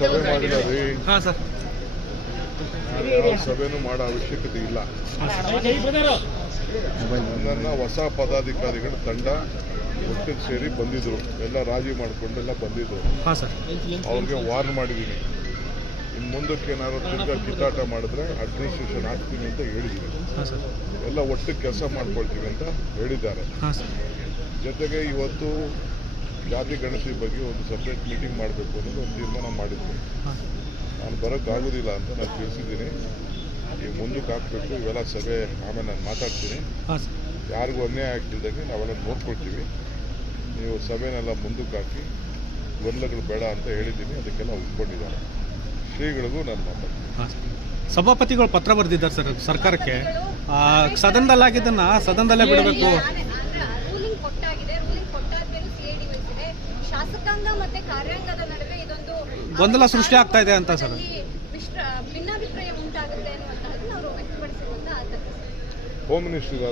ಸಭೆ ಮಾಡಿಲ್ಲ ರೀ. ಹಾಂ ಸರ್. ಯಾವ ಸಭೆನೂ ಮಾಡೋ ಅವಶ್ಯಕತೆ ಇಲ್ಲ. ನನ್ನ ಹೊಸ ಪದಾಧಿಕಾರಿಗಳ ತಂಡ ಒಟ್ಟಿಗೆ ಸೇರಿ ಬಂದಿದ್ರು, ಎಲ್ಲ ರಾಜಿ ಮಾಡಿಕೊಂಡೆಲ್ಲ ಬಂದಿದ್ರು. ಹಾಂ ಸರ್. ಅವ್ರಿಗೆ ವಾರ್ನ್ ಮಾಡಿದ್ದೀನಿ, ಇನ್ನು ಮುಂದಕ್ಕೆ ಏನಾದ್ರು ತಿರ್ಗಾ ಕಿತ್ತಾಟ ಮಾಡಿದ್ರೆ ಅಡ್ಮಿನಿಸ್ಟ್ರೇಷನ್ ಹಾಕ್ತೀನಿ ಅಂತ ಹೇಳಿದ್ದೀನಿ. ಹಾಂ ಸರ್. ಎಲ್ಲ ಒಟ್ಟಿಗೆ ಕೆಲಸ ಮಾಡ್ಕೊಳ್ತೀವಿ ಅಂತ ಹೇಳಿದ್ದಾರೆ. ಹಾಂ ಸರ್. ಜೊತೆಗೆ ಇವತ್ತು ಜಾತಿ ಗಣತಿ ಬಗ್ಗೆ ಒಂದು ಸಪ್ರೇಟ್ ಮೀಟಿಂಗ್ ಮಾಡಬೇಕು ಅನ್ನೋದು ಒಂದು ತೀರ್ಮಾನ ಮಾಡಿದ್ವಿ. ನಾನು ಬರೋಕ್ಕಾಗೋದಿಲ್ಲ ಅಂತ ನಾನು ತಿಳಿಸಿದ್ದೀನಿ. ಈಗ ಮುಂದಕ್ಕೆ ಹಾಕಬೇಕು, ಇವೆಲ್ಲ ಸಭೆ ಆಮೇಲೆ ನಾನು ಮಾತಾಡ್ತೀನಿ. ಯಾರಿಗೂ ಅನ್ಯಾಯ ಆಗ್ತಿದ್ದಂಗೆ ನಾವೆಲ್ಲ ನೋಡ್ಕೊಳ್ತೀವಿ. ನೀವು ಸಭೆನೆಲ್ಲ ಮುಂದಕ್ಕೆ ಹಾಕಿ ಗೊಂದಲಗಳು ಬೇಡ ಅಂತ ಹೇಳಿದ್ದೀನಿ, ಅದಕ್ಕೆಲ್ಲ ಒಪ್ಕೊಂಡಿದ್ದಾರೆ. ಶ್ರೀಗಳಿಗೂ ನಾನು ಮಾತಾಡ್ತೀನಿ. ಸಭಾಪತಿಗಳು ಪತ್ರ ಬರೆದಿದ್ದಾರೆ ಸರ್ ಸರ್ಕಾರಕ್ಕೆ, ಸದನದಲ್ಲಾಗಿದ್ದನ್ನು ಸದನದಲ್ಲೇ ಬಿಡಬೇಕು. ಶಾಸಕಾಂಗ ಮತ್ತೆ ಕಾರ್ಯಾಂಗದ ನಡುವೆ ಇದೊಂದು ಗೊಂದಲ ಸೃಷ್ಟಿ ಆಗ್ತಾ ಇದೆ ಅಂತ ಸರ್, ಭಿನ್ನಾಭಿಪ್ರಾಯ ಉಂಟಾಗುತ್ತೆ ಅನ್ನುವಂತಹದ್ದನ್ನು ಅವರು ವ್ಯಕ್ತಪಡಿಸಿರುವಂತಹ ಆತಂಕ. Home minister